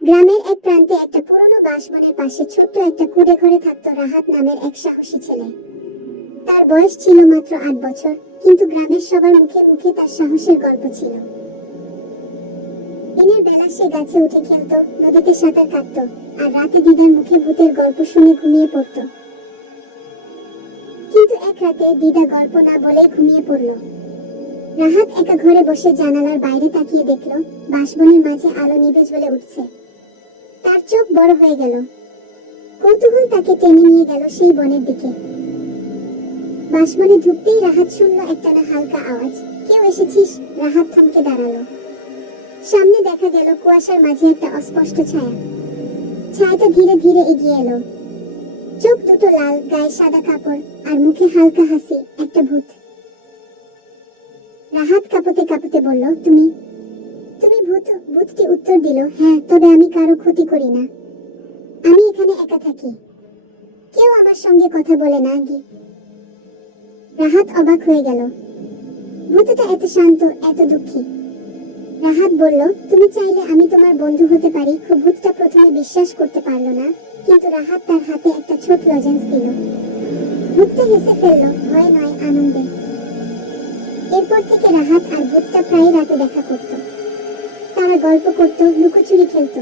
গ্রামের এক প্রান্তে একটা পুরনো বাঁশবনের পাশে ছোট্ট একটা কুঁড়ে ঘরে থাকতো রাহাত নামের এক সাহসী ছেলে। তার বয়স ছিল মাত্র ৮ বছর, কিন্তু গ্রামের সবার মুখে মুখে তার সাহসের গল্প ছিল। দিনের বেলা সে গাছে উঠে খেলতো, নদীতে সাঁতার কাটতো, আর রাতে দিদার মুখে ভূতের গল্প শুনে ঘুমিয়ে পড়তো। কিন্তু এক রাতে দিদা গল্প না বলে ঘুমিয়ে পড়ল। রাহাত একা ঘরে বসে জানালার বাইরে তাকিয়ে দেখল বাঁশবনের মাঝে আলো নিভে জ্বলে উঠছে। তার চোখ বড় হয়ে গেল। কৌতূহল তাকে টেনে নিয়ে গেল সেই বনের দিকে। বাঁশবনে ঢুকতেই রাহাত শুনল একটানা হালকা আওয়াজ, কেউ এসেছিস? রাহাত থমকে দাঁড়ালো। সামনে দেখা গেল কুয়াশার মাঝে একটা অস্পষ্ট ছায়া। ছায়াটা ধীরে ধীরে এগিয়ে এলো। চোখ দুটো লাল, গায়ে সাদা কাপড়, আর মুখে হালকা হাসি, একটা ভূত। রাহাত কাঁপতে কাঁপতে বলল, তুমি তুমি ভূত? ভূতটি উত্তর দিল, হ্যাঁ, তবে আমি কারো ক্ষতি করি না। আমি এখানে একা থাকি, কেউ আমার সঙ্গে কথা বলে না। রাহাত অবাক হয়ে গেল। ভূতটা এত শান্ত, এত দুঃখী। রাহাত বলল, তুমি চাইলে আমি তোমার বন্ধু হতে পারি। ভূতটা প্রথমে বিশ্বাস করতে পারল না, কিন্তু রাহাত তার হাতে একটা ছোট লজেন্স দিল। ভূতটা হেসে ফেলল, ভয় নয়, আনন্দে। এরপর থেকে রাহাত আর ভূতটা প্রায় রাতে দেখা করত। তারা গল্প করত, লুকোচুরি খেলত।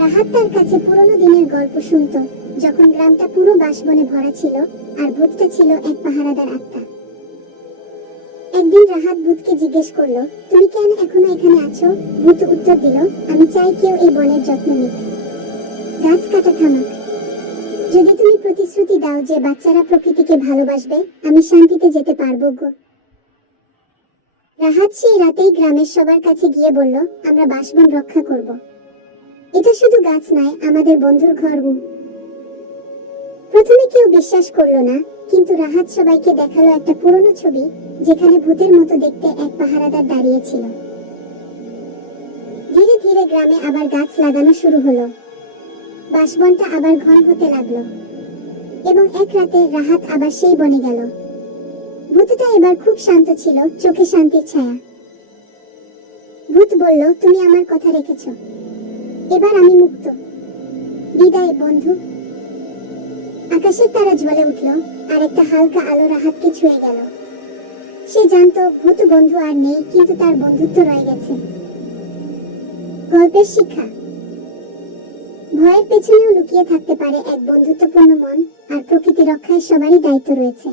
রাহাত তার কাছে পুরনো দিনের গল্প শুনত, যখন গ্রামটা পুরো বাঁশবনে ভরা ছিল, আর ভূতটা ছিল এক পাহারাদার আত্মা। একদিন রাহাত ভূতকে জিজ্ঞেস করলো, তুমি কেন এখনো এখানে আছো? ভূত উত্তর দিল, আমি চাই কেউ এই বনের যত্ন নিক, গাছ কাটা থামাক। যদি তুমি প্রতিশ্রুতি দাও যে বাচ্চারা প্রকৃতিকে ভালোবাসবে, আমি শান্তিতে যেতে পারবো গো। রাহাত সেই রাতেই গ্রামের সবার কাছে গিয়ে বলল, আমরা বাঁশবন রক্ষা করব। এটা শুধু গাছ নয়, আমাদের বন্ধুর ঘর। প্রথমে কেউ বিশ্বাস করলো না, কিন্তু রাহাত সবাইকে দেখালো একটা পুরনো ছবি, যেখানে ভূতের মতো দেখতে এক পাহারাদার দাঁড়িয়ে ছিল। ধীরে ধীরে গ্রামে আবার গাছ লাগানো শুরু হলো। বাঁশবনটা আবার ঘন হতে লাগলো, এবং এক রাতে রাহাত আবার সেই বনে গেল। ভূতটা এবার খুব শান্ত ছিল, চোখে শান্তির ছায়া। ভূত বলল, তুমি আমার কথা রেখেছ, এবার আমি মুক্ত। বিদায় বন্ধু। আকাশের তারা জ্বলে উঠল, আর একটা হালকা আলো রাহাতকে ছুঁয়ে গেল। সে জানতো ভূত বন্ধু আর নেই, কিন্তু তার বন্ধুত্ব রয়ে গেছে। গল্পের শিক্ষা, ভয়ের পেছনেও লুকিয়ে থাকতে পারে এক বন্ধুত্বপূর্ণ মন, আর প্রকৃতি রক্ষায় সবারই দায়িত্ব রয়েছে।